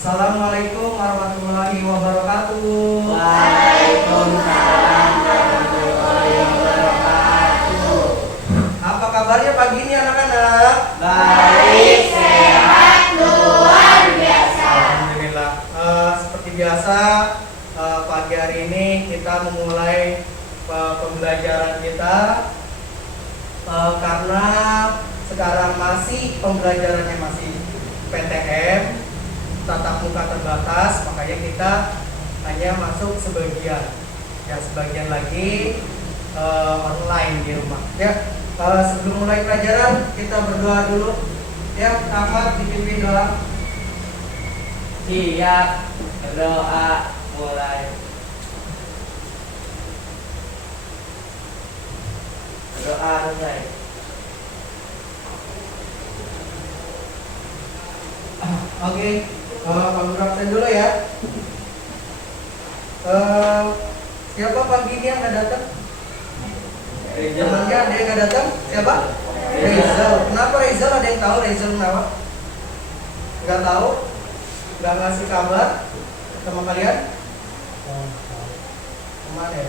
Assalamualaikum warahmatullahi wabarakatuh. Waalaikumsalam warahmatullahi wabarakatuh. Apa kabarnya pagi ini anak-anak? Baik, sehat, luar biasa. Alhamdulillah. Seperti biasa, pagi hari ini kita memulai pembelajaran kita karena sekarang masih pembelajarannya masih PTM, tatap muka terbatas, makanya kita hanya masuk sebagian, ya sebagian lagi online di rumah. Ya, sebelum mulai pelajaran kita berdoa dulu. Ya, Ahmad dipimpin doa. Siap, berdoa mulai. Berdoa selesai. Oke, kamu absen dulu ya. Siapa pagi ini yang nggak datang? Temannya ada yang nggak datang? Siapa? Rizal. Kenapa Rizal? Ada yang tahu Rizal kenapa? Nggak tahu? Nggak ngasih kabar sama kalian? Kemana ya?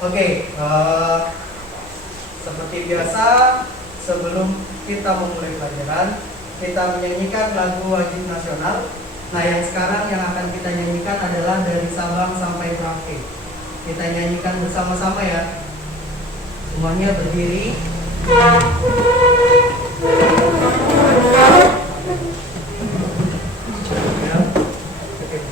Oke, seperti biasa sebelum kita memulai pelajaran, kita menyanyikan lagu wajib nasional. Nah, yang sekarang yang akan kita nyanyikan adalah dari Sabang sampai Merauke. Kita nyanyikan bersama-sama ya. Semuanya berdiri. Ya. Oke.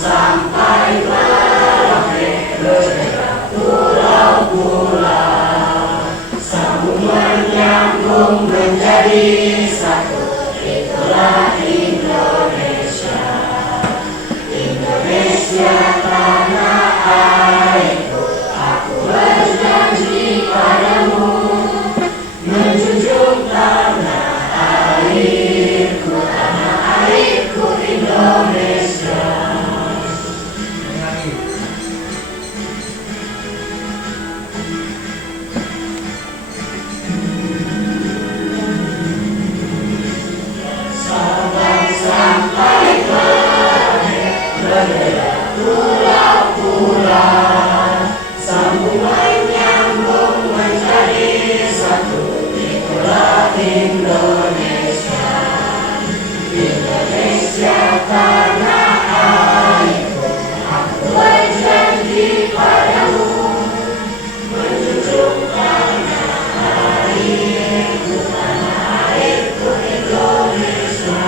Sampai Merauke, pulau-pulau, sambung menyambung menjadi satu. Itulah Indonesia, Indonesia tanah airku. Aku berjanji padamu, menjunjung tanah airku Indonesia. Lagi. Sabang sampai Merauke, pulau-pulau, sambung menyambung menjadi satu. Itulah Indonesia, Indonesia tanah airku. Aku berjanji padamu, menjunjung tanah airku Indonesia.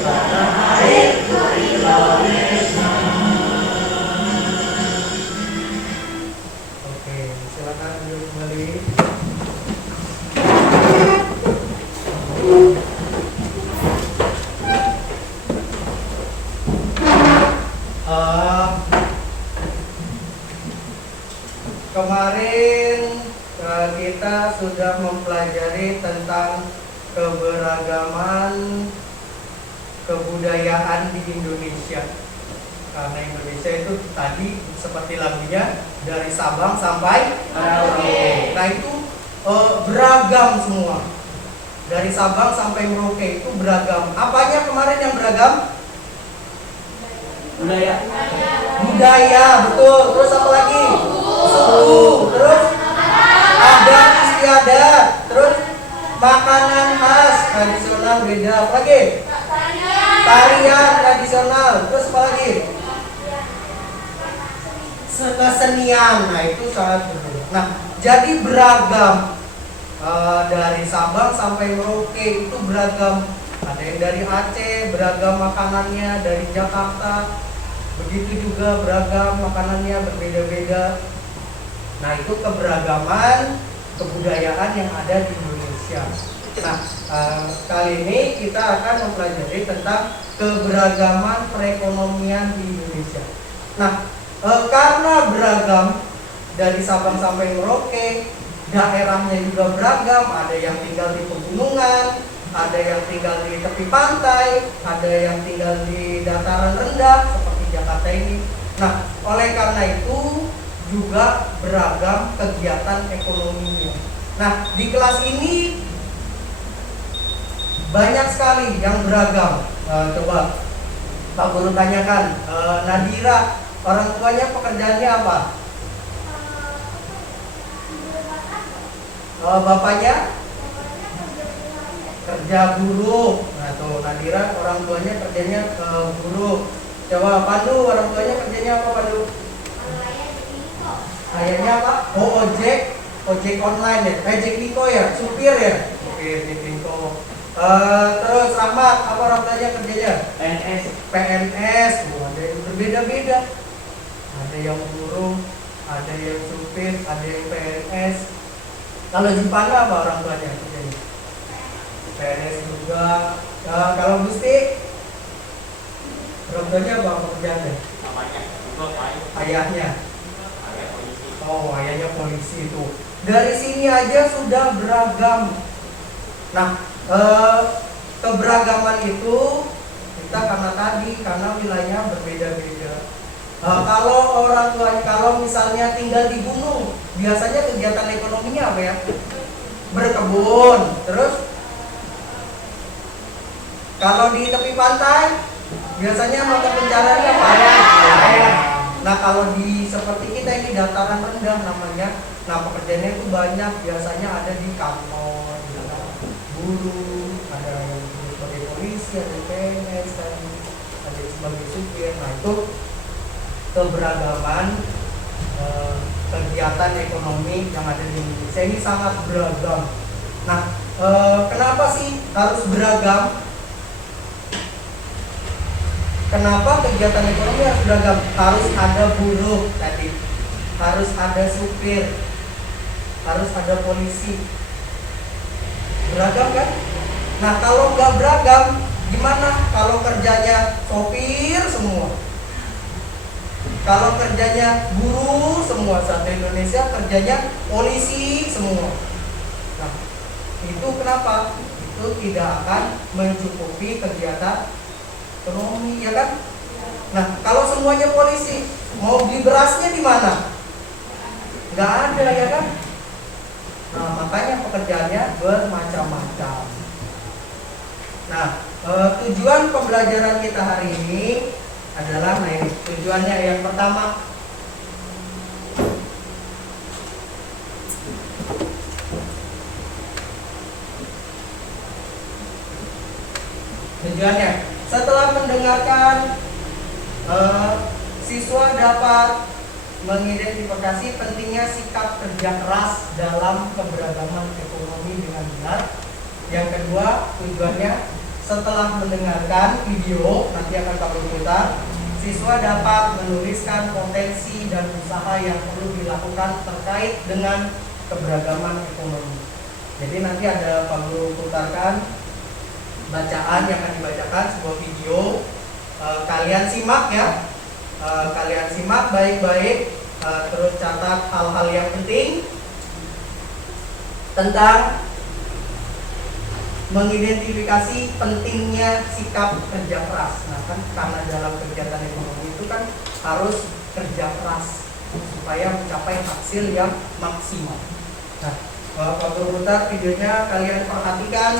Tanah airku Indonesia. Oke, silakan duduk kembali. Kemarin kita sudah mempelajari tentang keberagaman kebudayaan di Indonesia. Karena Indonesia itu tadi seperti lagunya dari Sabang sampai Merauke. Nah itu beragam semua. Dari Sabang sampai Merauke itu beragam. Apanya kemarin yang beragam? Budaya. Budaya, betul. Terus apa lagi? Suku. Terus adat istiadat. Terus makanan khas tradisional beda. Apa lagi? Tarian tradisional. Terus apa lagi? Kesenian. Nah itu sangat berbeda. Nah jadi beragam. Dari Sabang sampai Merauke itu beragam. Ada yang dari Aceh, beragam makanannya. Dari Jakarta, begitu juga beragam makanannya, berbeda-beda. Nah itu keberagaman kebudayaan yang ada di Indonesia. Nah kali ini kita akan mempelajari tentang keberagaman perekonomian di Indonesia. Nah karena beragam dari Sabang sampai Merauke, daerahnya juga beragam, ada yang tinggal di pegunungan, ada yang tinggal di tepi pantai, ada yang tinggal di dataran rendah seperti Jakarta ini. Nah, oleh karena itu juga beragam kegiatan ekonominya. Nah, di kelas ini banyak sekali yang beragam. Coba Pak Guru tanyakan, Nadira, orang tuanya pekerjaannya apa? Bapaknya kerja guru. Nah tuh Nadira orang tuanya kerjanya guru. Coba Pandu, orang tuanya kerjanya apa Pandu? Ayahnya apa? Oh, ojek online ya, ojek Niko ya, supir ya, supir Niko. Terus Rahmat, apa orang tuanya kerjanya? PNS. Oh, ada yang berbeda-beda. Ada yang guru, ada yang supir, ada yang PNS. Kalau Jepana apa orang tuanya kerjanya? PNS juga. Kalau Gusti, orang tuanya apa pekerjaannya? Ayahnya. Oh, ayahnya polisi itu. Dari sini aja sudah beragam. Nah, keberagaman itu kita karena wilayahnya berbeda-beda. Kalau orang tua, kalau misalnya tinggal di gunung, biasanya kegiatan ekonominya apa ya? Berkebun. Terus kalau di tepi pantai, biasanya mata pencariannya apa? Nah, kalau di seperti kita ini dataran rendah namanya, nah pekerjaannya itu banyak, biasanya ada di kantor, di guru, ada yang sebagai polisi, ada PNS, dan ada sebagai supir. Nah, itu keberagaman kegiatan ekonomi yang ada di Indonesia ini sangat beragam. Nah, kenapa sih harus beragam? Kenapa kegiatan ekonomi harus beragam? Harus ada buruh tadi, harus ada supir, harus ada polisi. Beragam kan? Nah, kalau nggak beragam, gimana? Kalau kerjanya sopir semua, kalau kerjanya guru semua, satu Indonesia kerjanya polisi semua. Nah, itu kenapa? Itu tidak akan mencukupi kegiatan ekonomi, ya kan? Nah, kalau semuanya polisi, mau beli berasnya di mana? Nggak ada, ya kan? Nah, makanya pekerjaannya bermacam-macam. Nah, tujuan pembelajaran kita hari ini adalah, nah ini tujuannya yang pertama, tujuannya setelah mendengarkan, siswa dapat mengidentifikasi pentingnya sikap kerja keras dalam keberagaman ekonomi dengan benar. Yang kedua, tujuannya setelah mendengarkan video, nanti akan kami putar, siswa dapat menuliskan potensi dan usaha yang perlu dilakukan terkait dengan keberagaman ekonomi. Jadi nanti ada Pak Guru putarkan bacaan yang akan dibacakan, sebuah video. Kalian simak ya, kalian simak baik-baik, terus catat hal-hal yang penting tentang mengidentifikasi pentingnya sikap kerja keras. Nah kan karena dalam kegiatan ekonomi itu kan harus kerja keras supaya mencapai hasil yang maksimal. Nah, Pak Guru putar videonya, kalian perhatikan.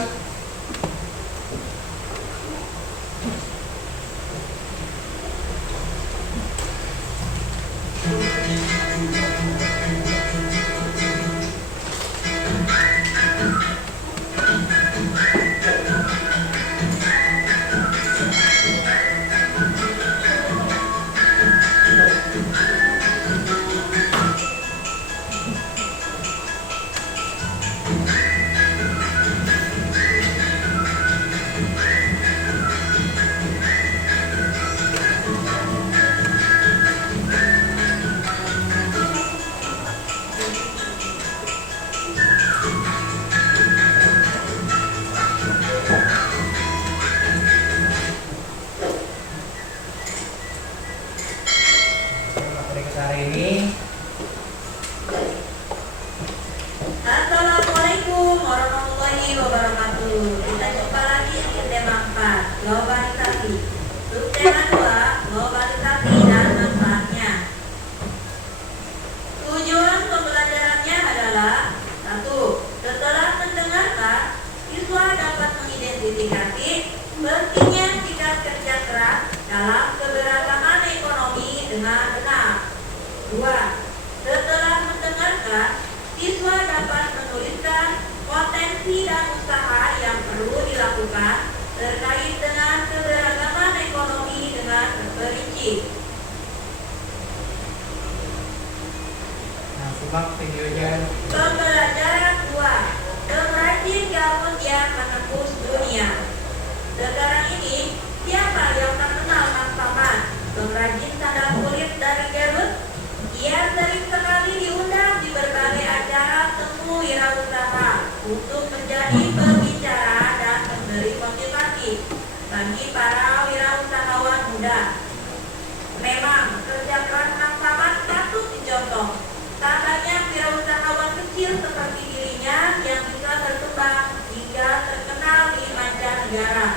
globalisasi. Subtema 2, globalisasi dan manfaatnya. Tujuan pembelajarannya adalah: 1. Setelah mendengarkan, siswa dapat mengidentifikasi pentingnya sikap kerja keras dalam keberagaman ekonomi dengan benar. 2. Setelah mendengarkan, siswa dapat menuliskan potensi dan usaha yang perlu dilakukan terkait dengan keberagaman ekonomi dengan terperinci. Nah, simak videonya. Pembelajaran 2. Pengrajin gabus yang menembus dunia. Sekarang ini, siapa yang tak kenal Mang Paman, pengrajin sandal kulit dari Garut? Ia sering sekali diundang di berbagai acara temu wirausaha untuk menjadi pembicara dan memberi motivasi bagi para wirausahawan muda. Memang kerja keras Mang Paman patut dicontoh. Tak banyak wirausahawan kecil seperti dirinya yang bisa berkembang hingga terkenal di mancanegara.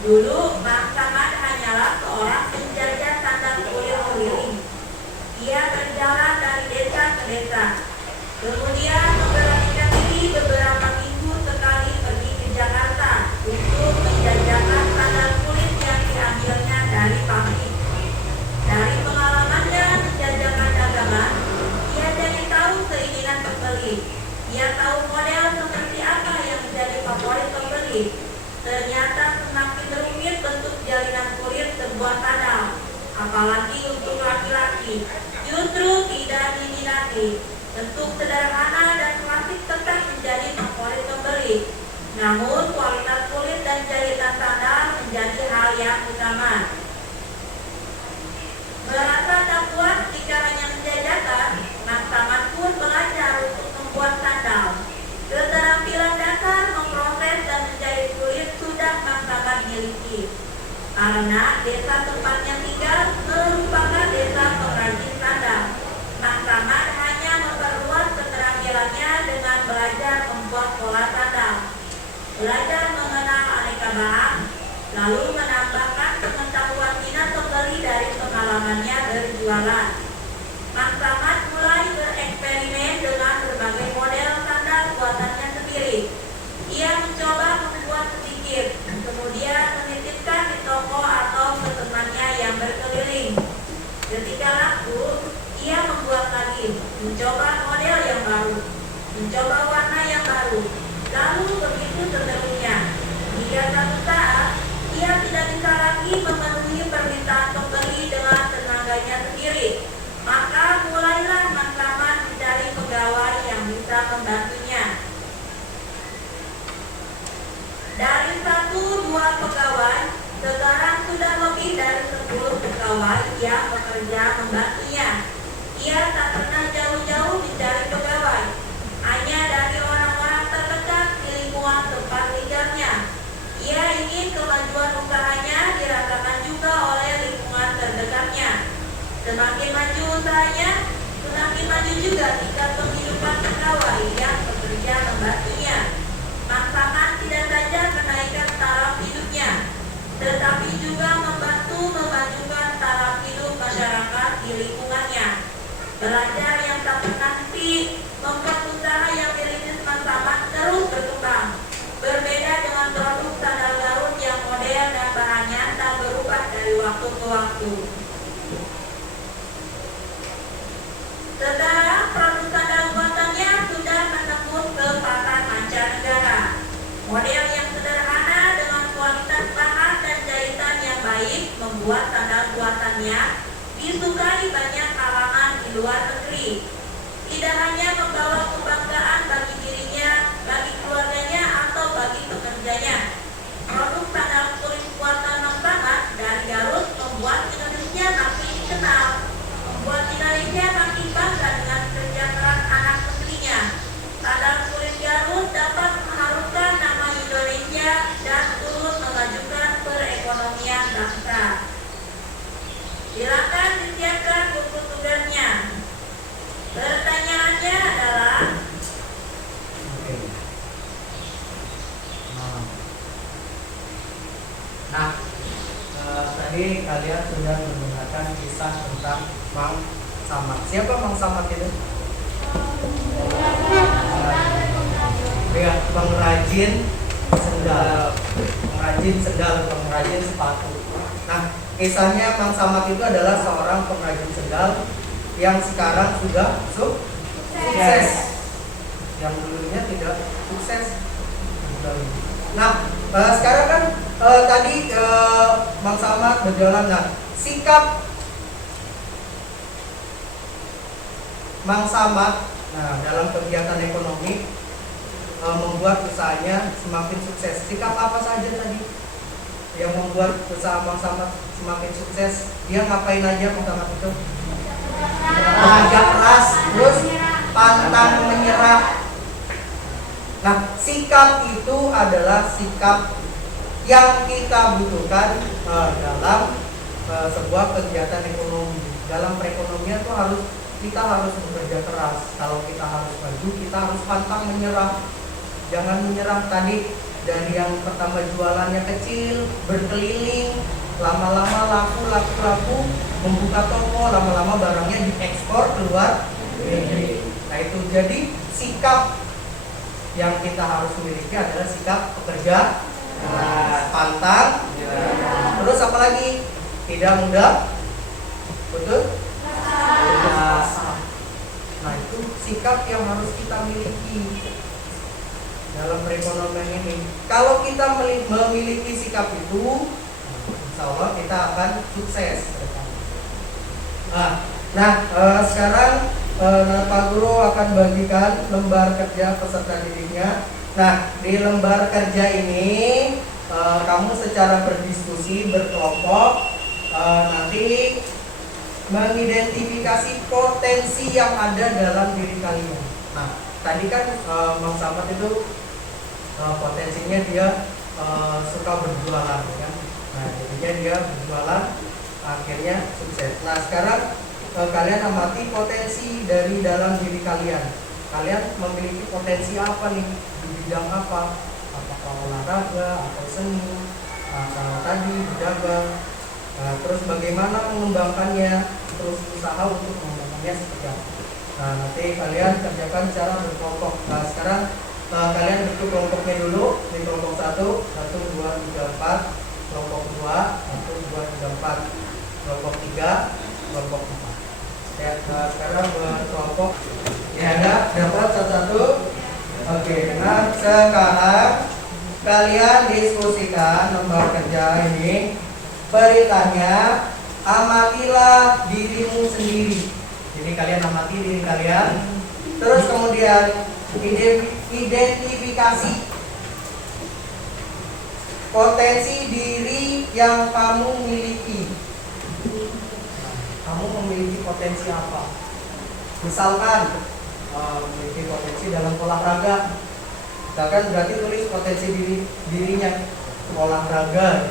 Dulu Mang Samad hanyalah seorang penjajah sandal kulit keliling. Ia berjalan dari desa ke desa, kemudian memberanikan diri beberapa minggu sekali pergi ke Jakarta untuk menjajakan sandal kulit yang diambilnya dari pabrik. Dari pengalamannya menjajakan dagangan, ia jadi tahu keinginan pembeli. Ia tahu model seperti apa yang menjadi favorit pembeli. Ternyata semakin rumit bentuk jalinan kulit sebuah sandal, apalagi untuk laki-laki, justru tidak diminati. Bentuk sederhana dan klasik tetap menjadi favorit pembeli. Namun kualitas kulit dan jahitan sandal menjadi hal yang utama. Merasa tak puas jika hanya menjajakan, Mang Samad pun belajar untuk membuat sandal. Keterampilan dasar memproses dan menjahit kulit sudah Mang Samad miliki. Karena desa tempatnya tinggal merupakan desa pengrajin sandal, Mang Samad hanya memperluas keterampilannya dengan belajar membuat pola sandal, belajar mengenal aneka bahan, lalu menambahkan pengetahuan minat pembeli dari pengalamannya berjualan. Mang Samad mulai bereksperimen dengan berbagai model sandal buatannya sendiri. Ia mencoba membuat sedikit, kemudian menitipkan di toko atau ke temannya yang berkeliling. Ketika laku, ia membuat lagi, mencoba model yang baru, mencoba warna yang baru, lalu begitu seterusnya. Hingga satu saat, ia tidak bisa lagi memenuhi permintaan pembeli dengan tenaganya sendiri. Maka mulailah Mang Samad mencari pegawai yang bisa membantunya. Dari 1-2 pegawai, sekarang sudah lebih dari 10 pegawai yang bekerja membantunya. Ia tak pernah jauh-jauh mencari pegawai, hanya dari orang-orang terdekat di lingkungan tempat tinggalnya. Ia ingin kemajuan usahanya dirasakan juga oleh lingkungan terdekatnya. Semakin maju usahanya, semakin maju juga tingkat penghidupan pegawai yang bekerja membantunya. Mang Samad tidak saja menaikkan taraf hidupnya, tetapi juga membantu memajukan taraf hidup masyarakat di lingkungannya. Belajar yang tak pernah henti, membuat usaha yang dirintis Mang Samad terus berkembang. Berbeda dengan produk sandal Garut yang modern dan bahannya tak berubah dari waktu ke waktu. Sekarang produk sandal buatannya sudah menembus ke pasar mancanegara. Model yang sederhana dengan kualitas bahan dan jahitan yang baik membuat sandal buatannya disukai banyak kalangan di luar negeri. Tidak hanya membawa kebanggaan bagi dirinya, bagi keluarganya, atau bagi pekerjanya. Produk sandal kulit buatan Mang Samad dari Garut membuat Indonesia makin dikenal, membuat Indonesia makin bangga dengan kerja keras anak negerinya. Sandal kulit Garut dapat mengharumkan nama Indonesia dan turut memajukan perekonomian bangsa. Silakan disiapkan buku tugasnya. Pertanyaannya adalah, Oke. Nah, tadi kalian sudah mendengarkan kisah tentang Mang Samad. Siapa Mang Samad itu? Ya, pengrajin sendal, pengrajin sepatu. Nah, kisahnya Mang Samad itu adalah seorang pengrajin sendal yang sekarang sudah sukses. Yang dulunya tidak sukses. Nah, sekarang kan tadi Mang Samad berjalan. Nah, sikap Mang Samad dalam kegiatan ekonomi membuat usahanya semakin sukses. Sikap apa saja tadi yang membuat usaha Mang Samad semakin sukses? Dia ngapain aja Mang Samad itu? Bekerja keras, terus pantang menyerah. Nah, sikap itu adalah sikap yang kita butuhkan dalam sebuah kegiatan ekonomi. Dalam perekonomian itu kita harus bekerja keras. Kalau kita harus maju, kita harus pantang menyerah. Jangan menyerah. Tadi dari yang pertama jualannya kecil, berkeliling, lama-lama laku, membuka toko, lama-lama barangnya diekspor keluar negeri. Nah, itu jadi sikap yang kita harus miliki adalah sikap pekerja, pantang, terus apa lagi? Tidak mudah putus asa. Nah, itu sikap yang harus kita miliki dalam perekonomian ini. Kalau kita memiliki sikap itu, insya Allah kita akan sukses. Sekarang Pak Guru akan bagikan lembar kerja peserta didiknya. Nah, di lembar kerja ini kamu secara berdiskusi, berkelompok, nanti mengidentifikasi potensi yang ada dalam diri kalian. Nah, tadi kan Mang Samad itu potensinya dia suka berjualan, kan? Nah, jadinya dia berjualan, akhirnya sukses. Nah, sekarang kalian amati potensi dari dalam diri kalian. Kalian memiliki potensi apa nih? Di bidang apa? Apakah olahraga atau seni? Kalau tadi berdagang. Terus bagaimana mengembangkannya? Terus usaha untuk mengembangkannya seperti apa? Nah, nanti kalian kerjakan secara berkelompok. Nah, sekarang kalian bentuk kelompoknya dulu. Di kelompok 1, 1, 2, 3, 4. Kelompok 2, 1, 2, 3, 4. Kelompok 3, kelompok 4. Ya, sekarang berkelompok. Ya, dapat satu-satu. Oke, nah sekarang kalian diskusikan lembar kerja ini. Perintahnya, amatilah dirimu sendiri. Jadi kalian amati diri kalian. Terus kemudian identifikasi potensi diri yang kamu miliki. Kamu memiliki potensi apa? Misalkan memiliki potensi dalam olahraga. Misalkan berarti tulis potensi dirinya olahraga.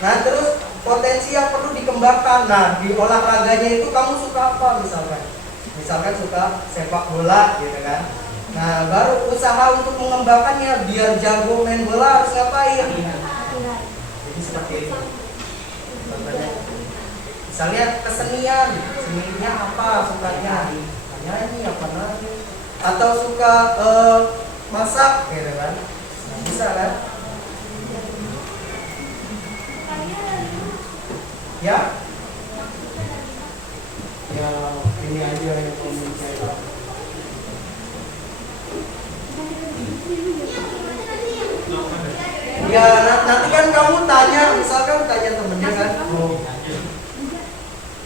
Nah, terus potensi yang perlu dikembangkan. Nah, di olahraganya itu kamu suka apa misalkan suka sepak bola gitu kan. Nah, baru usaha untuk mengembangkannya biar jago main bola harus ngapain? Jadi seperti itu. Misalnya kesenian, seninya apa sukanya? Nyanyi apa nari? Atau suka masak gitu kan? Nah, bisa kan? Ya? Ya, ini aja yang mau saya. Ya, nanti kan kamu tanya, misalkan tanya temennya kan,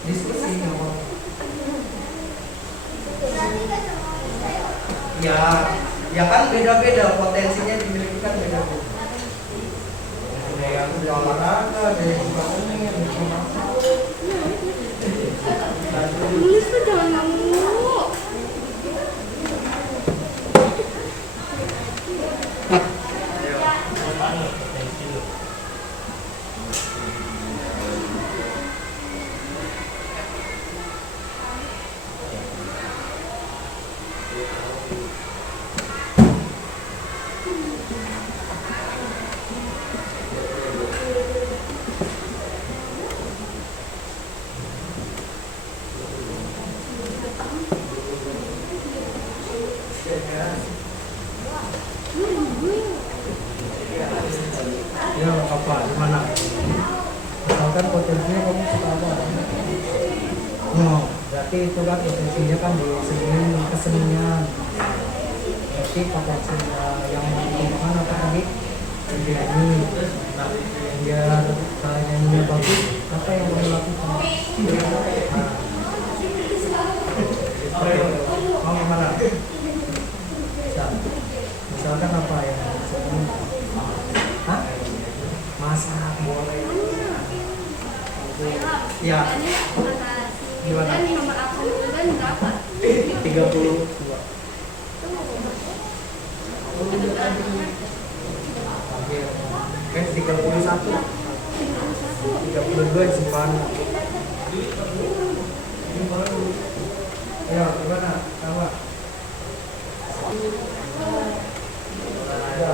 diskusi ngomong. Ya kan beda-beda, potensinya dimiliki kan beda-beda. Ada yang udah olahraga, ada yang suka seni, ada yang suka masak. Nulis tuh jangan ngamuk. kan potensinya kamu suka apa? Oh, berarti itu kan potensinya kan di kesenian. Berarti potensi yang dikembangkan apa tadi? Nyanyi. Nah, biar nyanyinya bagus, apa yang kamu lakukan? Nah, mau gimana? Misalkan apa ya? Hah? Masak boleh. Ya. Gimana? Dan nomor akun bulan berapa? 32. Kan 31. 32 simpan. Ya, gimana? Apa? Ya.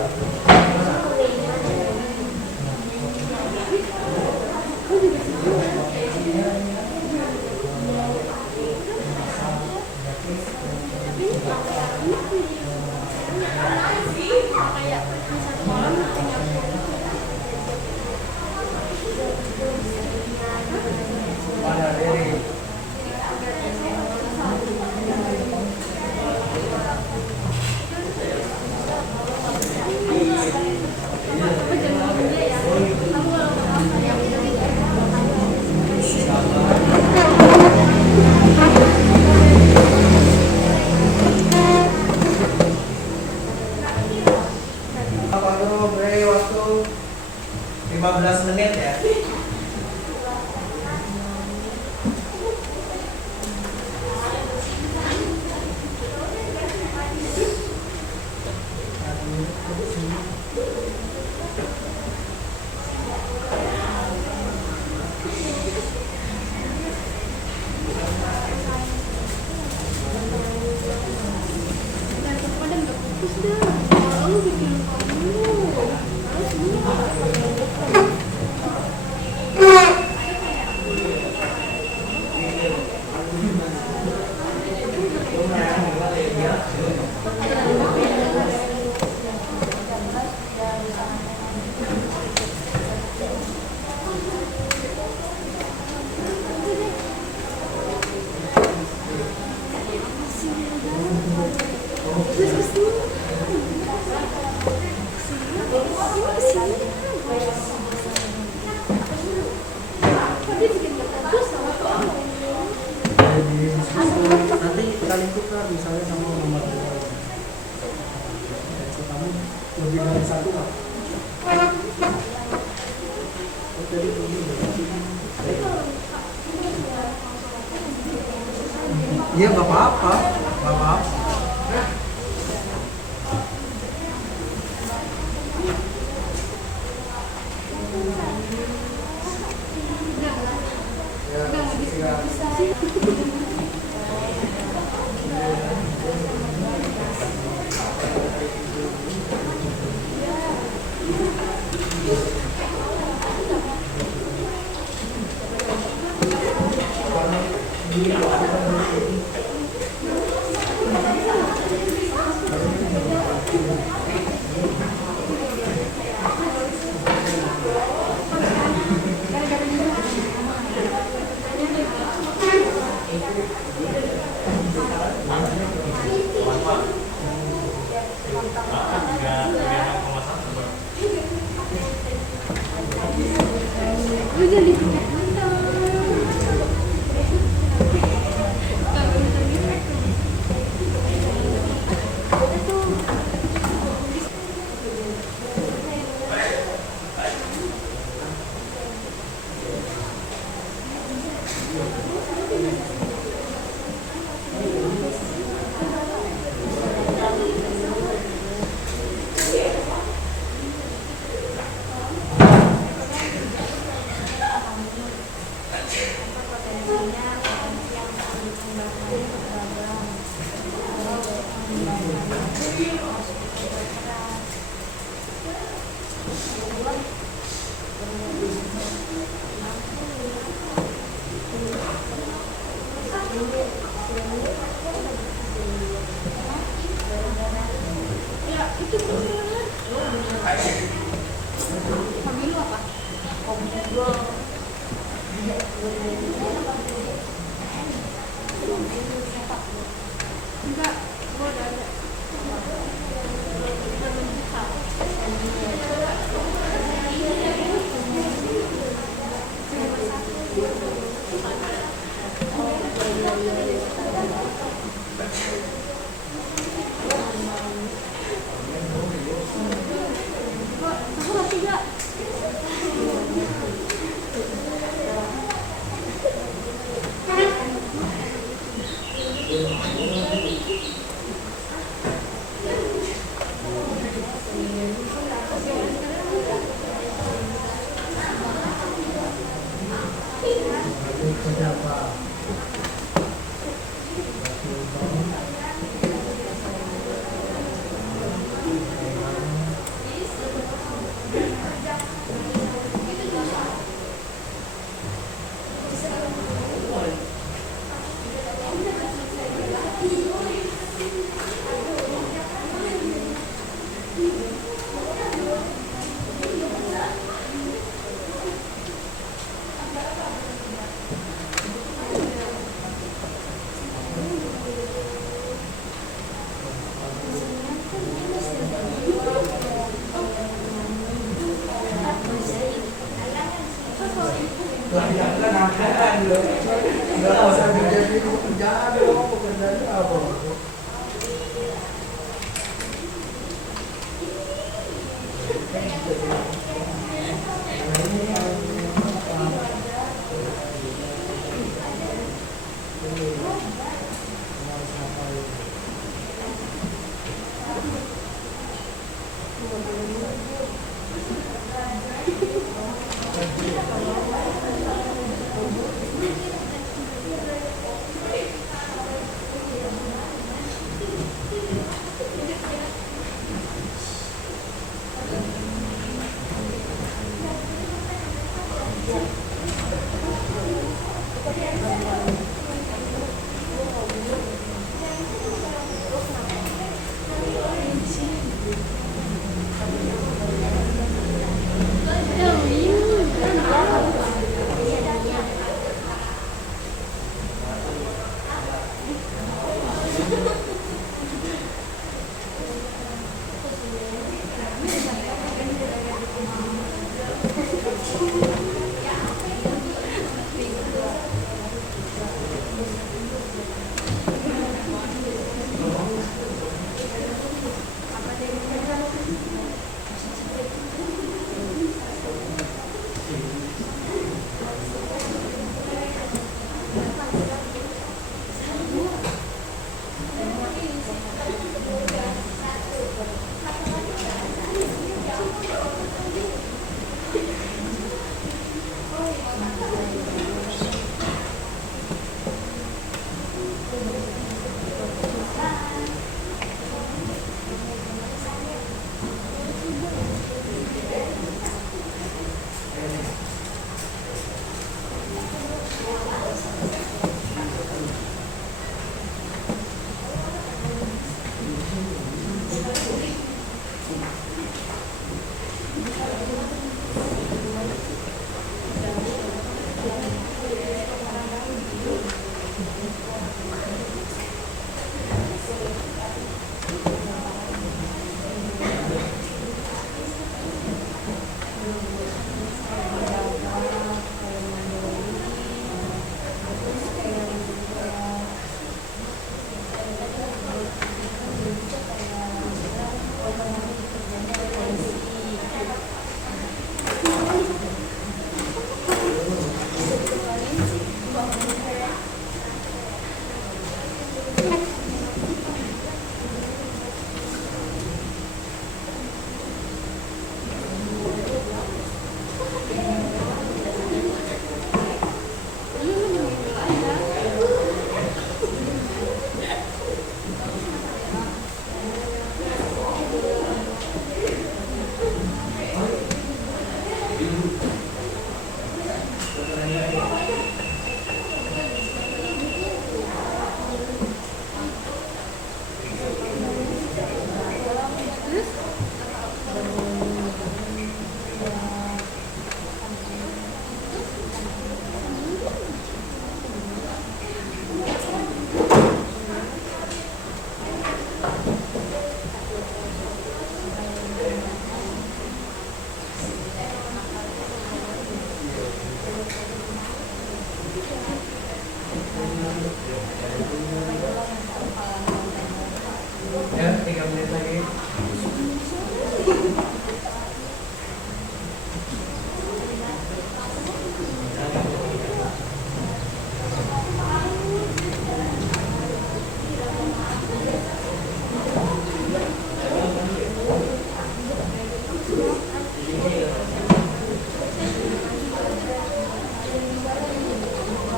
Pada diri. Apa dulu beri waktu 15 menit ya. Padahal nggak fokus dah. Kalau lu bikin kamu, terus gimana? Nanti kalian tukar misalnya sama nomor 2. Kamu lebih dari 1 kan? Iya nggak apa-apa, nggak apa-apa. Udah lihat. Enggak, gua udah ada. Aku masih enggak. Nggak usah kerja di pekerjaan dong, pekerjaannya apa?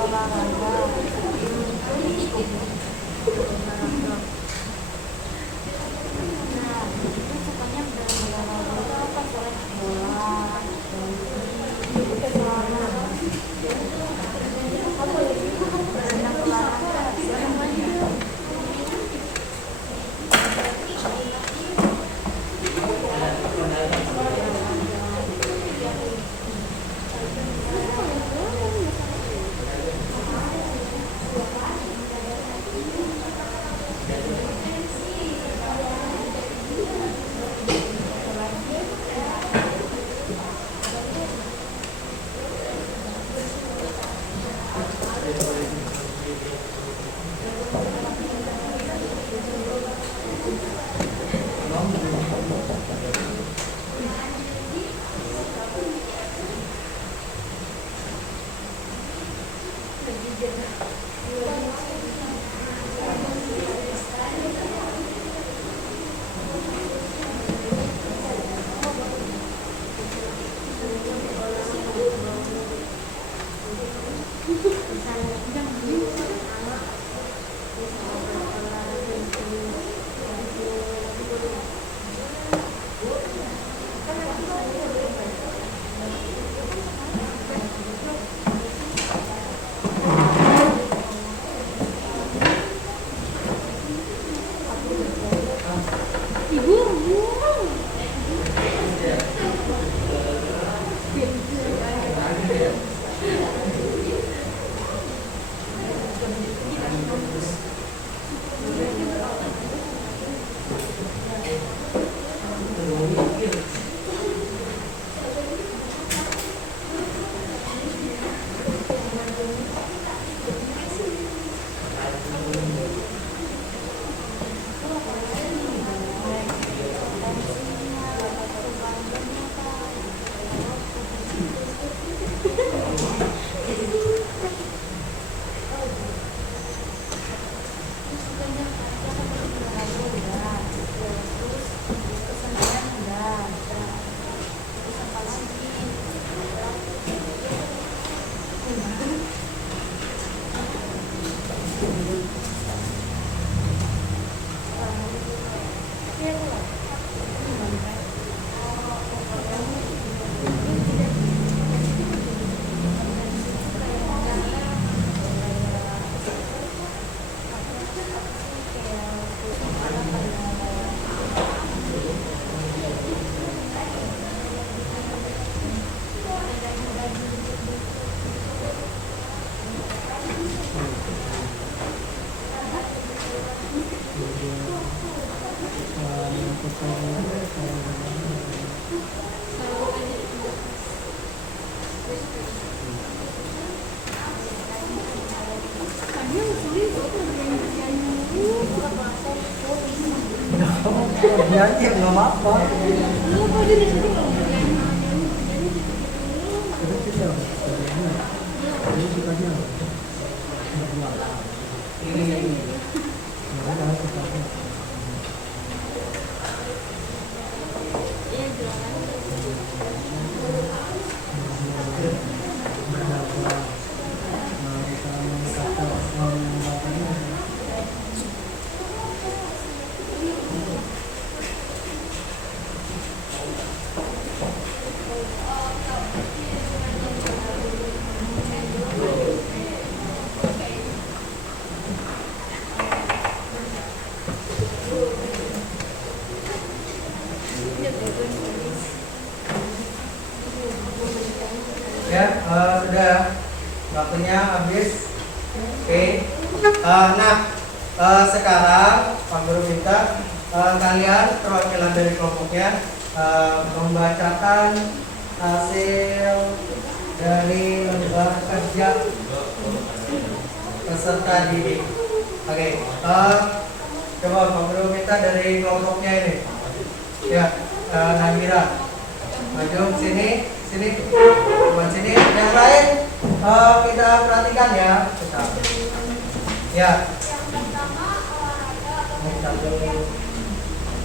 olahraga. Nah, itu sukanya berolahraga apa? Sepak bola, senang olahraga. Nyanyi nggak apa-apa. Ya, sudah waktunya habis. Oke. Sekarang Pak Guru minta kalian perwakilan dari kelompoknya membacakan hasil dari lembar kerja peserta didik. Oke. Coba Pak Guru minta dari kelompoknya ini. Ya, Nabira, maju sini. Sini, buat sini. Yang lain kita perhatikan ya. Ya.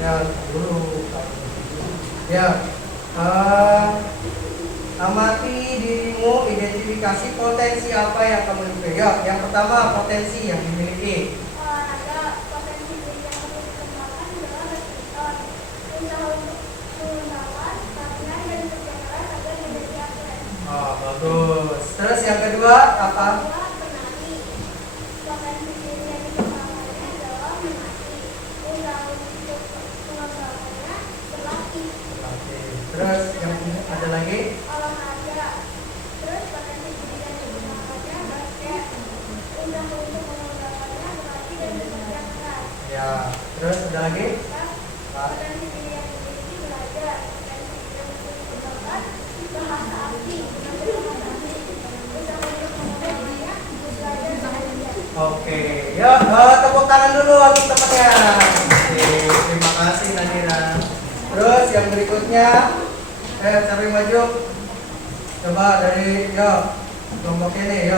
Ya, dulu. Ya. Amati dirimu, identifikasi potensi apa yang kamu miliki. Ya, yang pertama potensi yang dimiliki. Olahraga, potensi diri yang perlu dikembangkan adalah badminton. Usaha untuk melawan, latihan dan kerja keras agar menjadi atlet. Oh, bagus. Terus yang kedua apa? Kedua, menari. Potensi diri yang dikembangkannya adalah menari. Usaha untuk mengembangkannya berlatih. Oke. Terus yang ada lagi? Olahraga. Terus potensi diri yang dikembangkannya basket. Usaha untuk mengembangkannya berlatih dan bekerja keras. Ya. Terus ada lagi? Potensi diri yang dimiliki belajar. Potensi diri yang dikembangkan bahasa asing. Usaha untuk mengembangkannya belajar bahasa asing. Oke. Ya, tepuk tangan dulu untuk temannya. Oke, terima kasih Nadira. Terus yang berikutnya, sampai maju. Coba dari, kelompok ini,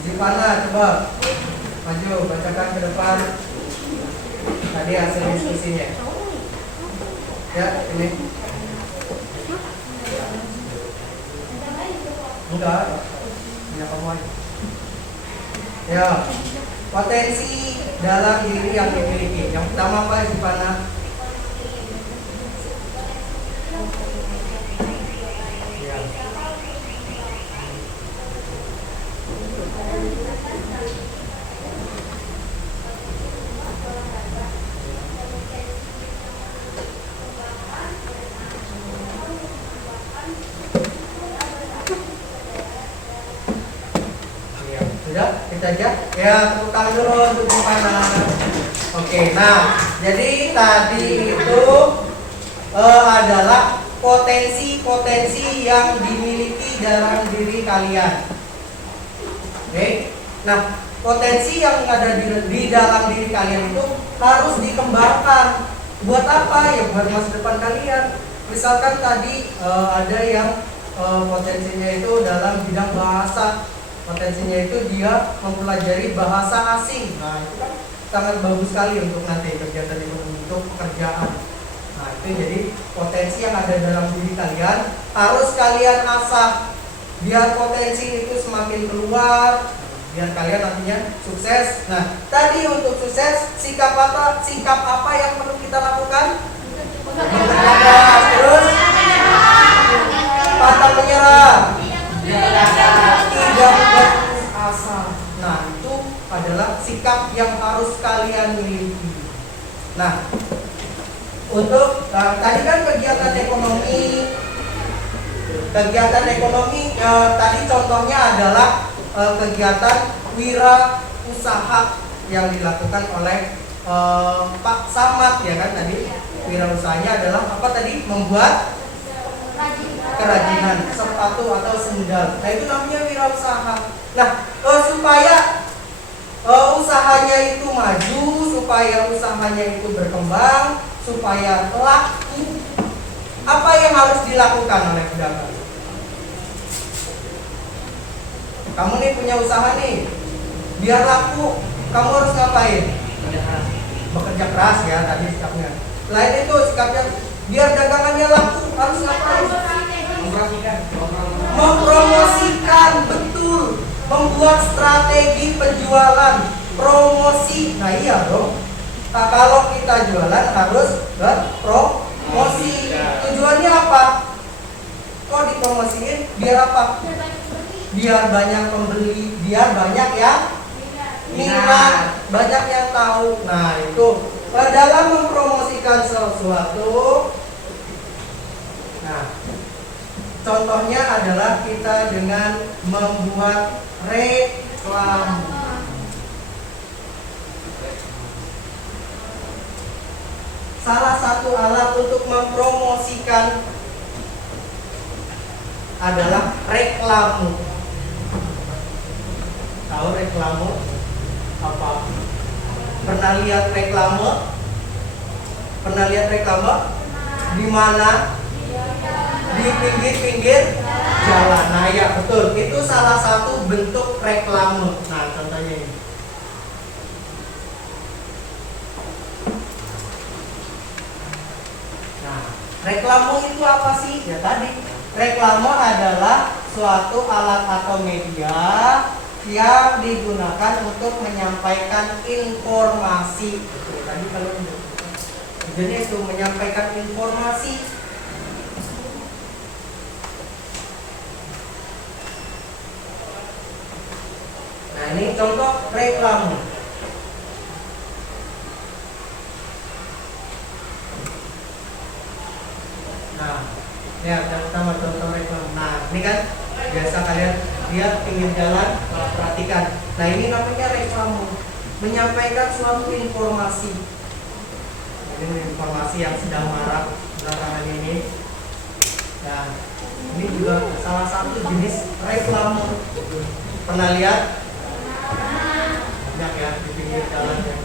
Zipana, coba maju, bacakan ke depan. Tadi hasil diskusinya. Ya, ini. Enggak, punya kamu aja. Ya, potensi dalam diri yang dimiliki. Yang pertama apa, Zipana? Ya. Iya, sudah, kita aja. Ya, tepuk tangan dulu untuk Zipana. Oke, nah, jadi tadi itu adalah potensi-potensi yang dimiliki dalam diri kalian. Oke, nah potensi yang ada di dalam diri kalian itu harus dikembangkan. Buat apa ya? Buat masa depan kalian. Misalkan tadi ada yang potensinya itu dalam bidang bahasa. Potensinya itu dia mempelajari bahasa asing. Nah itu kan sangat bagus sekali untuk nanti kegiatan itu untuk pekerjaan. Nah itu jadi potensi yang ada dalam diri kalian harus kalian asah biar potensi itu semakin keluar, biar kalian nantinya sukses. Nah tadi untuk sukses sikap apa yang perlu kita lakukan? Terus pantang menyerah, tidak berputus asa. Nah itu adalah sikap yang harus kalian miliki. Nah untuk tadi kan kegiatan ekonomi tadi contohnya adalah kegiatan wirausaha yang dilakukan oleh Pak Samad ya kan tadi. Wirausahanya adalah apa tadi? Membuat kerajinan sepatu atau sendal. Nah itu namanya wirausaha. Nah supaya usahanya itu maju, supaya usahanya itu berkembang, supaya laku, apa yang harus dilakukan oleh pedagang? Kamu nih punya usaha nih, biar laku, kamu harus ngapain? Bekerja keras ya tadi sikapnya. Selain itu sikapnya biar dagangannya laku harus ngapain? Mempromosikan, betul. Membuat strategi penjualan, promosi. Nah iya dong. Nah, kalau kita jualan harus berpromosi. Tujuannya apa? Kok dipromosiin? Biar apa? Biar banyak pembeli, biar banyak yang minat, banyak yang tahu. Nah itu dalam mempromosikan sesuatu. Nah contohnya adalah kita dengan membuat reklame. Salah satu alat untuk mempromosikan adalah reklame. Tahu reklame apa? Pernah lihat reklame? Pernah lihat reklame? Di mana? Di pinggir-pinggir jalan. Nah ya betul, itu salah satu bentuk reklame. Nah contohnya ini. Nah reklame itu apa sih? Ya tadi Reklame adalah suatu alat atau media yang digunakan untuk menyampaikan informasi. Tadi kalau jadi itu menyampaikan informasi. Nah, ini contoh reklame. Nah, lihat yang pertama contoh reklame. Nah, ini kan biasa kalian lihat pinggir jalan, perhatikan. Nah, ini namanya reklame, menyampaikan suatu informasi. Ini informasi yang sedang marak belakangan ini. Nah, ini juga salah satu jenis reklame. Pernah lihat? Banyak ya di pinggir jalan ya.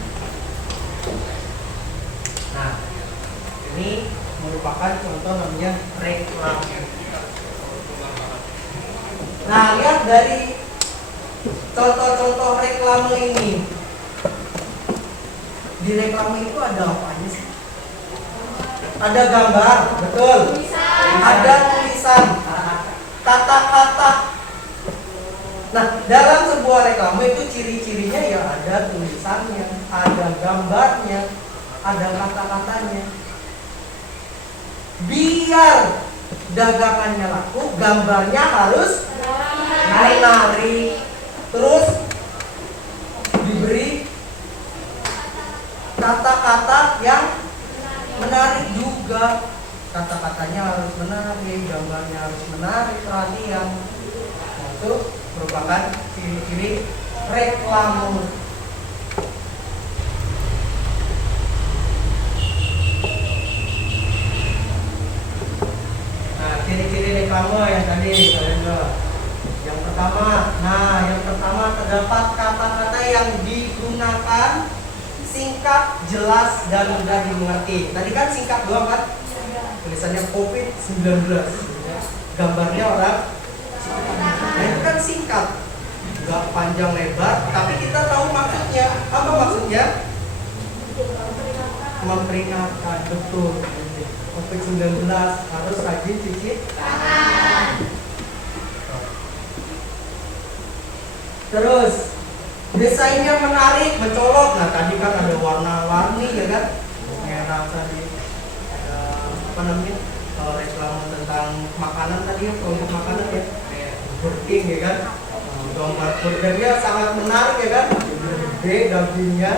Nah, ini merupakan contoh namanya reklame. Nah, lihat dari contoh-contoh reklame ini. Di reklame itu ada apa aja sih? Ada gambar, betul. Ada tulisan, kata-kata. Nah, dalam sebuah reklame itu ciri-cirinya ya ada tulisannya, ada gambarnya, ada kata-katanya. Biar dagangannya laku, gambarnya harus menarik, terus diberi kata-kata yang menarik juga. Kata-katanya harus menarik, gambarnya harus menarik perhatian. Nah, itu merupakan ciri-ciri reklame. Nah, ciri-ciri reklame yang tadi kalian lihat. Yang pertama terdapat kata-kata yang digunakan singkat, jelas, dan mudah dimengerti. Tadi kan singkat doang kan? Tulisannya COVID-19. Gambarnya orang. Nah, itu kan singkat, nggak panjang lebar, tapi kita tahu maksudnya. Apa maksudnya? Memperingatkan, betul. COVID-19 harus rajin cuci tangan. Terus desainnya menarik, mencolok. Nah, tadi kan ada warna-warni ya kan? Merah tadi. Apa namanya? Reklame tentang makanan tadi ya, produk makanan ya. Burger King ya kan? Gambar burgernya sangat menarik ya kan? Gede dagingnya.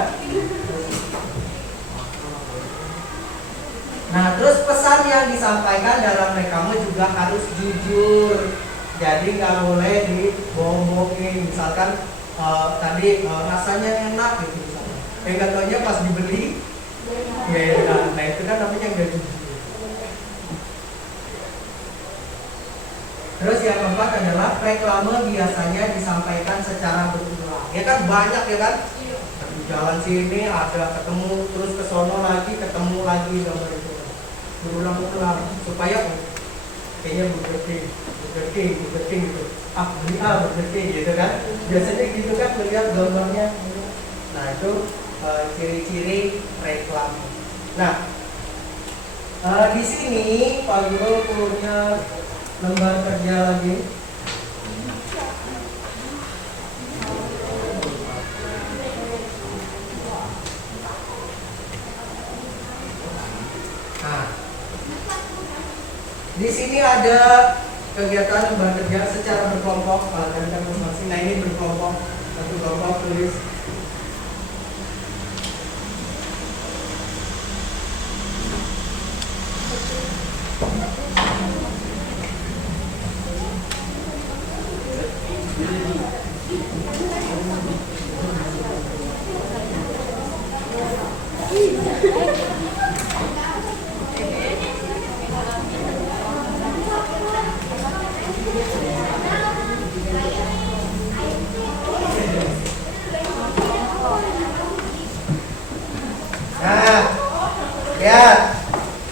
Nah, terus pesan yang disampaikan dalam reklame juga harus jujur. Jadi nggak boleh dibohong-bohongin. Misalkan tadi rasanya enak gitu misalnya. Nggak taunya pas dibeli beda. Nah, itu kan namanya nggak jujur. Terus yang keempat adalah reklame biasanya disampaikan secara berulang. Ya kan banyak ya kan? Di jalan sini ada ketemu, terus ke sono lagi, ketemu lagi gambar itu. Berulang-ulang supaya kayaknya Burger King gitu. Beli Burger King gitu kan. Biasanya gitu kan melihat gambarnya. Nah, itu ciri-ciri reklame. Nah, di sini Pak Guru punya lembar kerja lagi. Nah, di sini ada kegiatan lembar kerja secara berkelompok. Tadi kan masing-masing. Nah, ini berkelompok. Satu kelompok tulis. Nah, lihat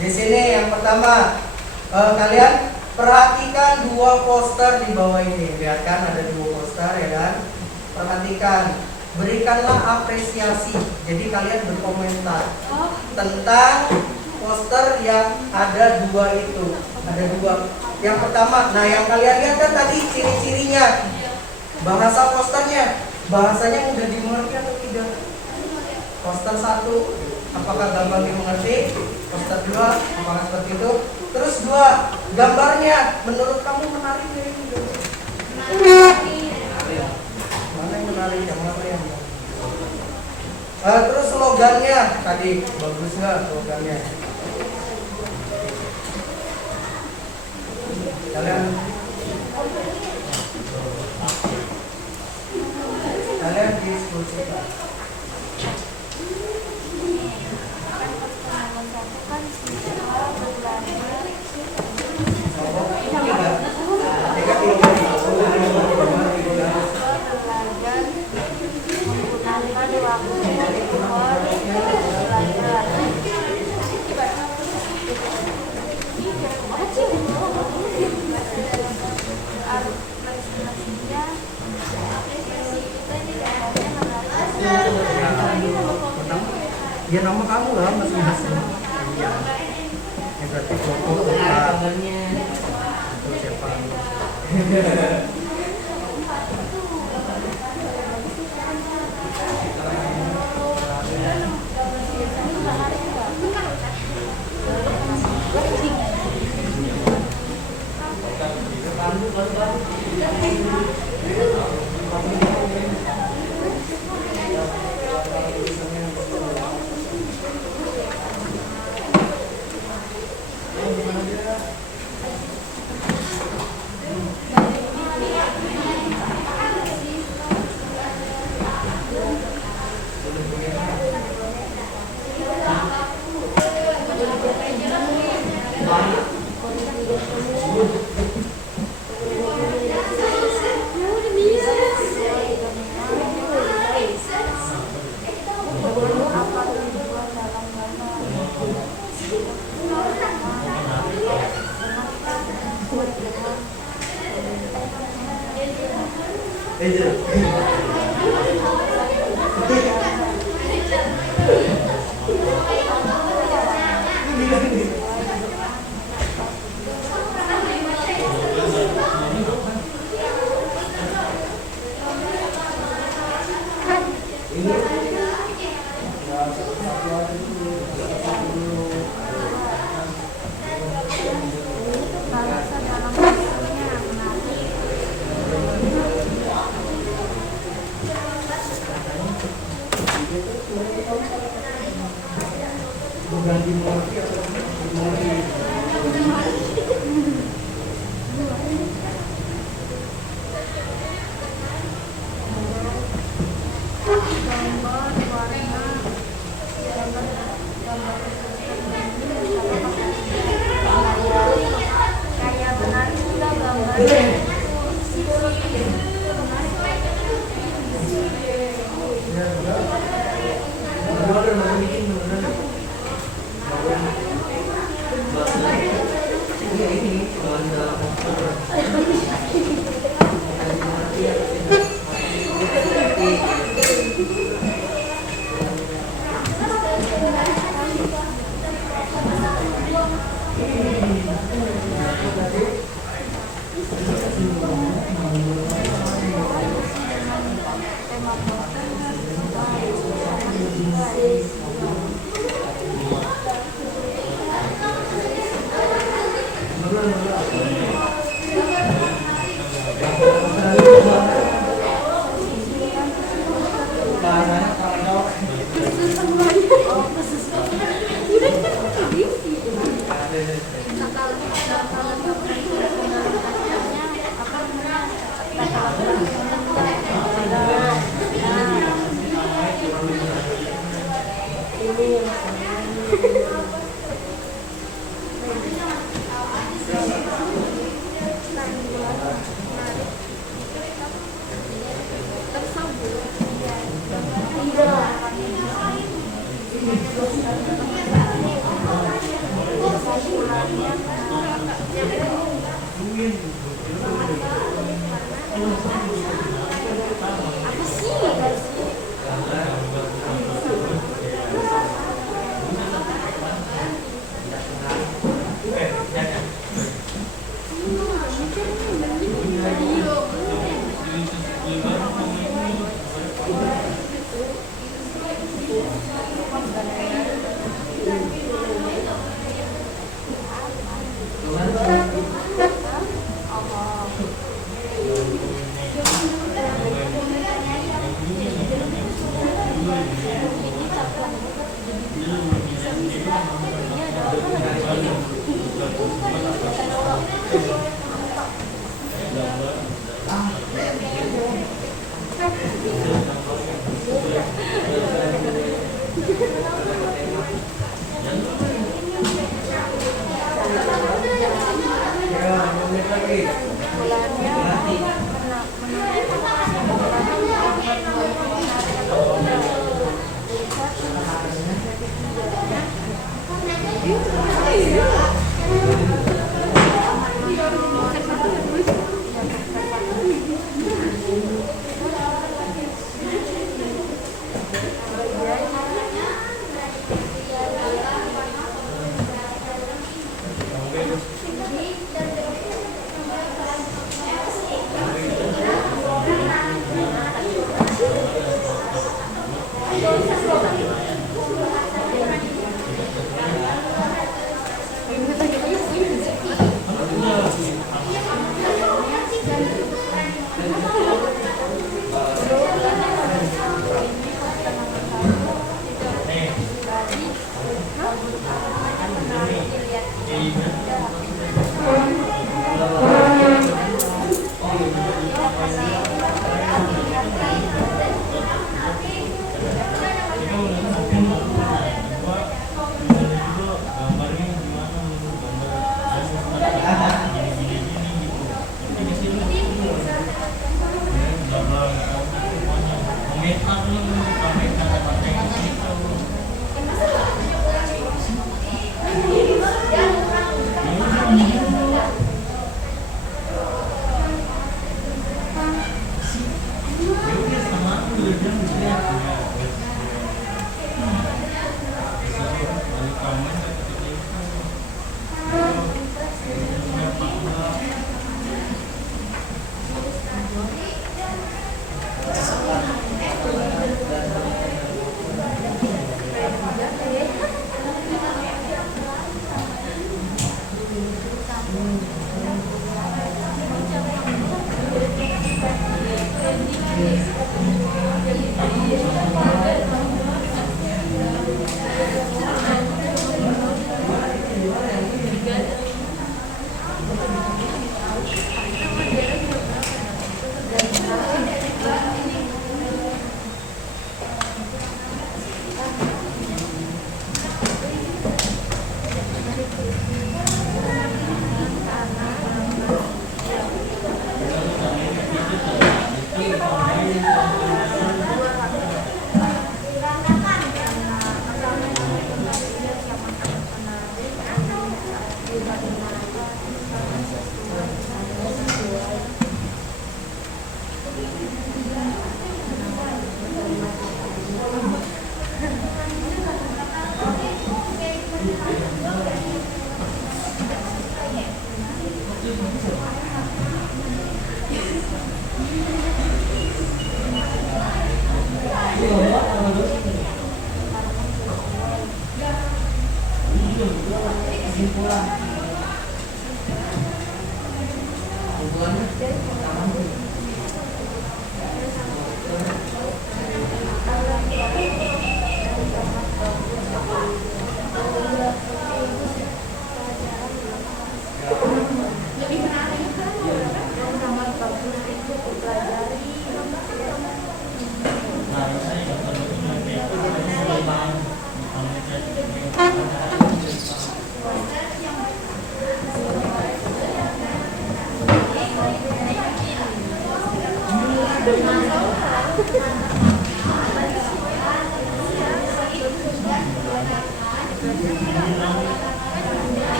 di sini yang pertama, kalian perhatikan dua poster di bawah ini. Lihat kan ada dua poster ya kan? Perhatikan, berikanlah apresiasi. Jadi kalian berkomentar tentang poster yang ada dua itu. Ada dua Yang pertama, nah yang kalian lihat kan tadi ciri-cirinya, bahasa posternya, bahasanya mudah dimengerti atau tidak? Poster 1, apakah gampang dimengerti? Poster 2, apakah seperti itu? Terus 2, gambarnya, menurut kamu menarik nggak ini? Mana yang menarik, yang mana yang menarik? Terus slogannya, tadi bagus nggak slogannya? Kalian diskusikan. Ya nama kamu lah masing-masing. Iya. Yang berarti kelompok itu siapa?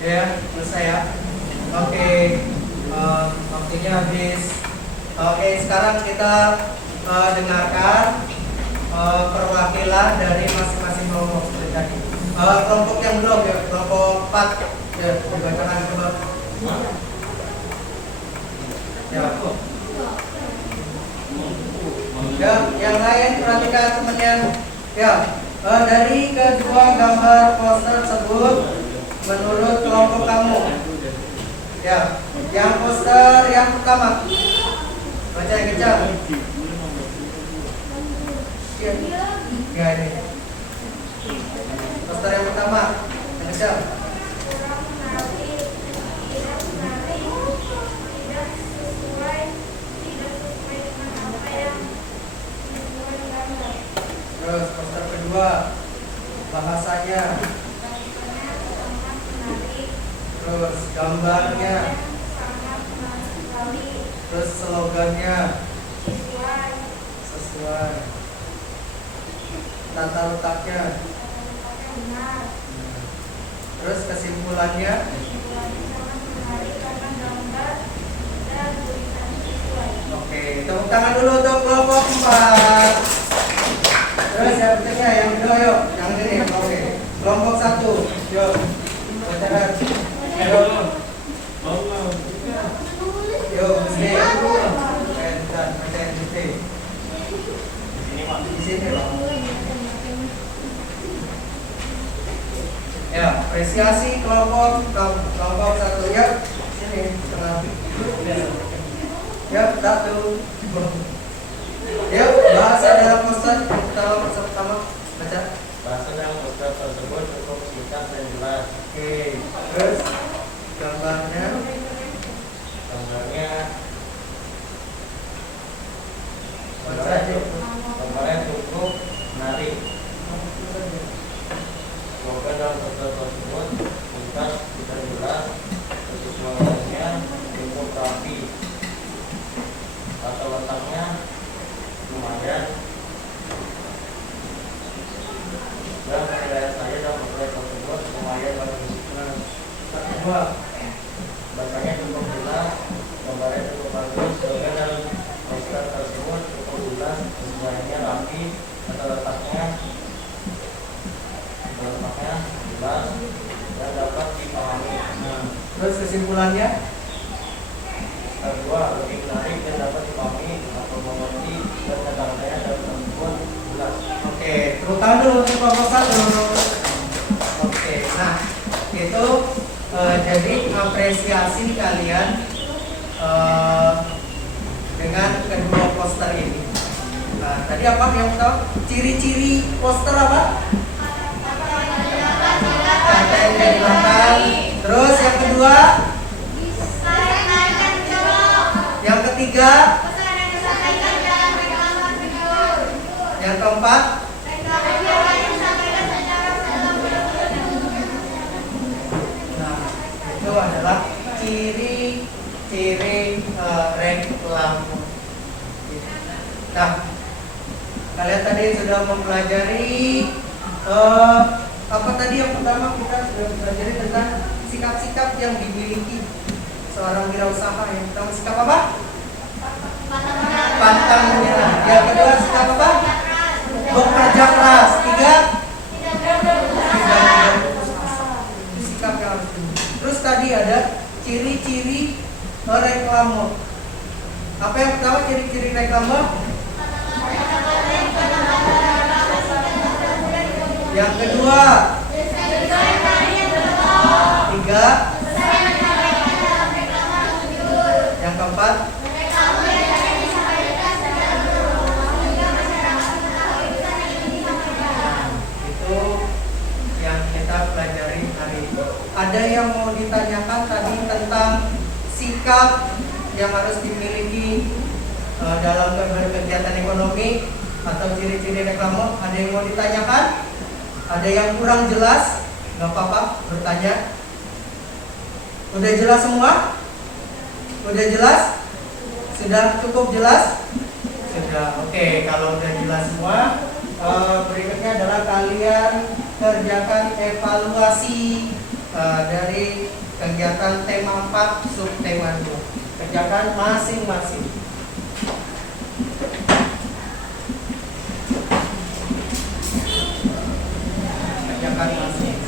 Ya, selesai ya. Oke, waktunya habis. Oke, sekarang kita dengarkan perwakilan dari masing-masing kelompok seperti tadi. Kelompok yang belum ya, kelompok 4 ya, dibacakan coba. Ya, Ya, yang lain perhatikan temannya. Ya, dari kedua gambar poster tersebut menurut kelompok kamu. Ya, yang poster yang pertama. Baca yang kencang. Ya, ya ini. Poster yang pertama, yang kencang. kurang menarik, tidak menarik, tidak sesuai dengan apa yang dibuat gambar. Terus poster kedua, bahasanya. Bahasanya sangat menarik, Terus gambarnya. sangat menarik sekali, Terus slogannya. sesuai, Sesuai. Tata letaknya. tempatnya benar, Terus kesimpulannya. kesimpulannya sangat menarik karena gambar dan tulisannya sesuai. Oke, tepuk tangan dulu untuk kelompok 4. Terus yang berikutnya yang kedua yuk, yang ini. Oke. Kelompok 1. Yuk. Bacakan. Yuk. Yuk, sini. Dan bacain di sini. Di sini loh. Ya, apresiasi kelompok 1 ya. Sini tengah. Ya, 1. Yuk, bahasa dalam poster pertama baca. Bahasa dalam poster tersebut cukup singkat dan jelas. Oke, terus gambarnya. Gambarnya Baca aja. gambarnya cukup menarik. Slogan dalam poster tersebut singkat dan jelas. Kesesuaiannya cukup rapi. Tata letaknya lumayan. Dan penilaian saya dalam poster tersebut lumayan bagus. Kedua. Bacanya cukup jelas, gambarnya cukup bagus, slogan dalam poster tersebut cukup jelas, sesuaiannya rapi, tata letaknya jelas dan dapat dipahami. Terus kesimpulannya. Kedua, lebih menarik dan dapat dipahami atau mengerti dan kata-katanya dalam tersebut jelas. Oke, tepuk tangan dulu untuk kelompok 1. Oke, nah itu jadi apresiasi kalian dengan kedua poster ini. Nah, tadi apa yang tahu? Ciri-ciri poster apa? Kata yang dijelaskan. Terus yang kedua, yang ketiga, yang keempat. Nah, itu adalah ciri-ciri reklame. Nah, kalian tadi sudah mempelajari apa tadi yang pertama kita sudah mempelajari tentang sikap-sikap yang dimiliki seorang wirausaha. Yang pertama sikap apa? Pantang menyerah. Yang kedua sikap apa? Bekerja keras. 3, tidak putus asa. Itu sikap yang harus dimiliki. Terus tadi ada ciri-ciri reklame. Apa yang pertama ciri-ciri reklame? Yang kedua, 3, yang keempat. Itu yang kita pelajari hari ini. Ada yang mau ditanyakan tadi tentang sikap yang harus dimiliki dalam kegiatan ekonomi atau ciri-ciri reklame? Ada yang mau ditanyakan? Ada yang kurang jelas? Gak apa-apa, bertanya. Udah jelas semua? Udah jelas? Sudah cukup jelas? Sudah. Oke, kalau udah jelas semua, berikutnya adalah kalian kerjakan evaluasi dari kegiatan tema 4 subtema 2. Kerjakan masing-masing. Kerjakan masing-masing.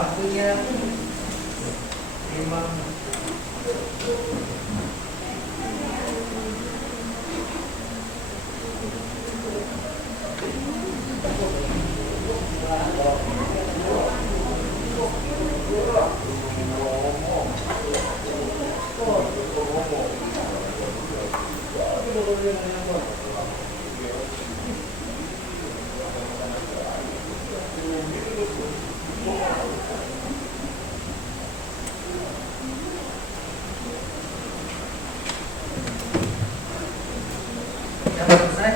Waktunya 5. Ya, selesai?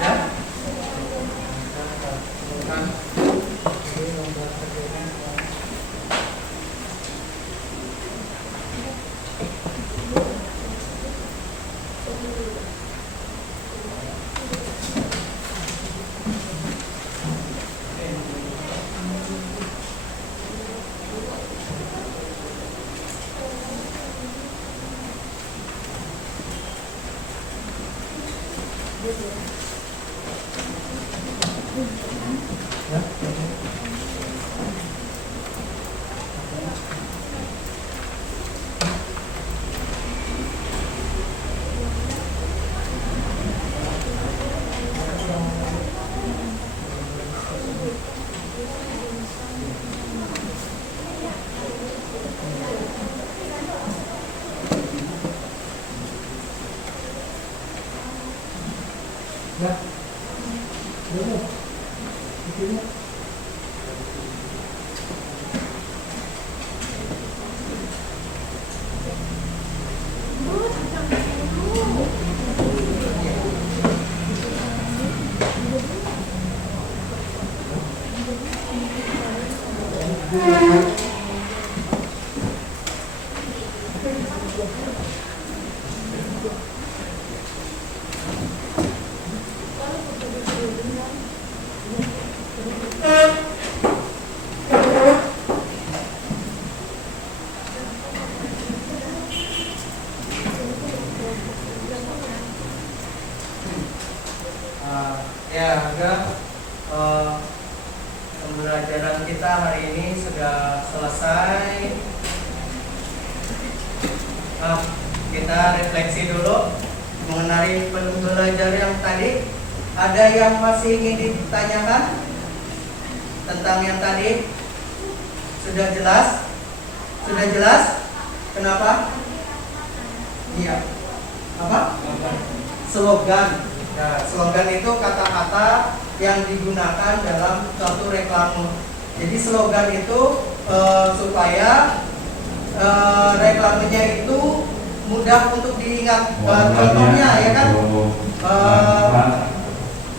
Ya? Ya. Dulu. Di sini. Ya, pembelajaran kita hari ini sudah selesai. Kita refleksi dulu mengenai pembelajaran yang tadi. Ada yang masih ingin ditanyakan tentang yang tadi? Sudah jelas? Sudah jelas? Kenapa? Iya. Apa? Slogan. Nah, slogan itu kata-kata yang digunakan dalam suatu reklame. Jadi slogan itu supaya reklamenya itu mudah untuk diingat. Contohnya ya kan,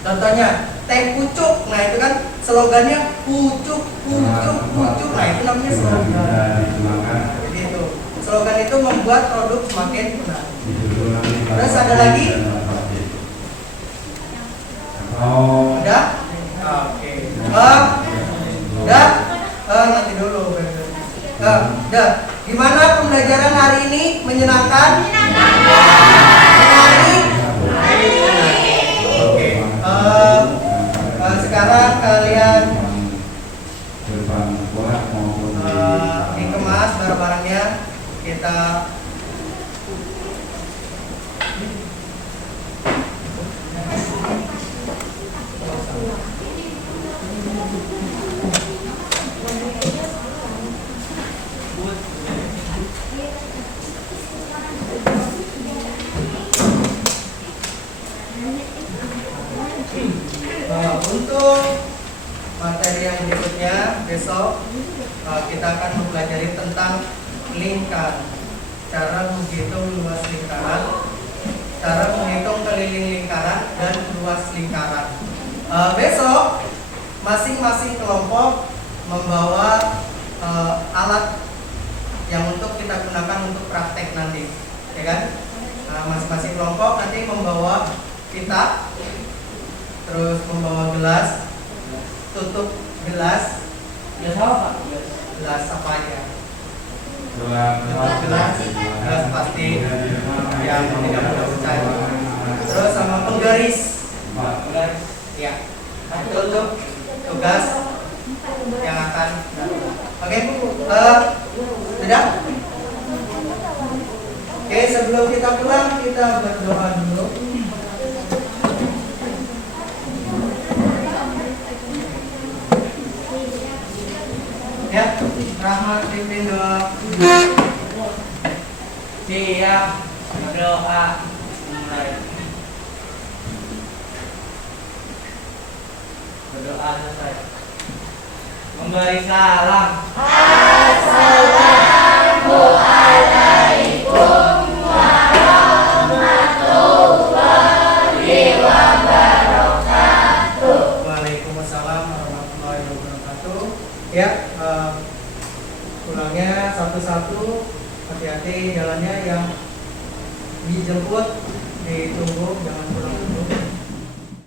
contohnya teh pucuk. Nah itu kan slogannya pucuk pucuk pucuk. Nah itu namanya slogan. Jadi itu slogan itu membuat produk semakin menarik. Terus ada lagi? Udah? Oke. Udah? Nanti dulu. Udah. Gimana pembelajaran hari ini? Menyenangkan? Menarik? Oke. Sekarang kalian dikemas barang-barangnya. Kita untuk materi yang berikutnya besok kita akan mempelajari tentang lingkar, cara menghitung luas lingkaran, cara menghitung keliling lingkaran dan luas lingkaran. Besok masing-masing kelompok membawa alat yang untuk kita gunakan untuk praktek nanti, ya kan? Masing-masing kelompok nanti membawa pita, terus membawa gelas, tutup gelas. Gelas apa Pak? Gelas apa aja? Gelas plastik yang tidak mudah pecah. Terus sama penggaris. Ya. Itu untuk tugas yang akan Tidak? Oke, sebelum kita pulang kita berdoa dulu. Ya, Rahmat pimpin doa. Siap berdoa mulai. Berdoa selesai. Memberi salam. Waalaikumsalam warahmatullahi wabarakatuh. Ya, pulangnya satu-satu, hati-hati jalannya, yang dijemput ditunggu, jangan